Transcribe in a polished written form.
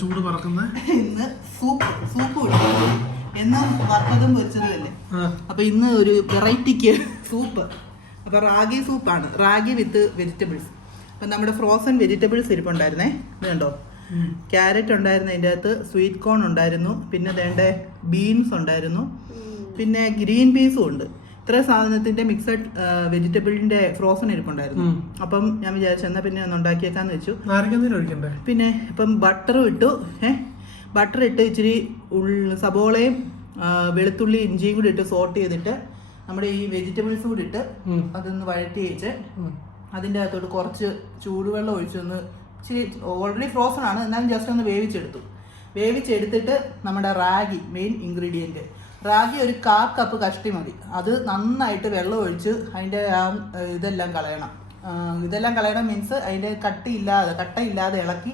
ചൂട് പറക്കുന്നത് ഇന്ന് സൂപ്പ് കൊടുക്കും എന്നും വറുത്തതും പൊരിച്ചതും അല്ലേ. അപ്പൊ ഇന്ന് ഒരു വെറൈറ്റിക്ക് സൂപ്പ്. അപ്പൊ റാഗി സൂപ്പാണ്, റാഗി വിത്ത് വെജിറ്റബിൾസ്. അപ്പൊ നമ്മുടെ ഫ്രോസൺ വെജിറ്റബിൾസ് ഇരിപ്പുണ്ടായിരുന്നേ, ഇത് കണ്ടോ. ക്യാരറ്റ് ഉണ്ടായിരുന്നു, അതിൻ്റെ അകത്ത് സ്വീറ്റ് കോൺ ഉണ്ടായിരുന്നു, പിന്നെ വേണ്ട ബീൻസ് ഉണ്ടായിരുന്നു, പിന്നെ ഗ്രീൻ പീസും ഉണ്ട്. ഇത്ര സാധനത്തിന്റെ മിക്സഡ് വെജിറ്റബിളിന്റെ ഫ്രോസൺ ഇരിപ്പുണ്ടായിരുന്നു. അപ്പം ഞാൻ വിചാരിച്ചു എന്നാ പിന്നെ ഒന്ന് ഉണ്ടാക്കിയേക്കാന്ന് വെച്ചു. പിന്നെ ഇപ്പം ബട്ടറും ഇട്ടു. ബട്ടർ ഇട്ട് ഇച്ചിരി സബോളയും വെളുത്തുള്ളി ഇഞ്ചിയും കൂടി ഇട്ട് സോട്ട് ചെയ്തിട്ട് നമ്മുടെ ഈ വെജിറ്റബിൾസ് കൂടി ഇട്ട് അതൊന്ന് വഴറ്റി വെച്ച് അതിൻ്റെ അകത്തോട്ട് കുറച്ച് ചൂടുവെള്ളം ഒഴിച്ചൊന്ന് ഇച്ചിരി ഓൾറെഡി ഫ്രോസൺ ആണ് എന്നാലും ജസ്റ്റ് ഒന്ന് വേവിച്ചെടുത്തിട്ട് നമ്മുടെ റാഗി മെയിൻ ഇൻഗ്രീഡിയൻറ്റ് റാഗി ഒരു 1/4 കപ്പ് കഷ്ടി മതി. അത് നന്നായിട്ട് വെള്ളം ഒഴിച്ച് അതിൻ്റെ ഇതെല്ലാം കളയണം. മീൻസ് അതിൻ്റെ കട്ടയില്ലാതെ ഇളക്കി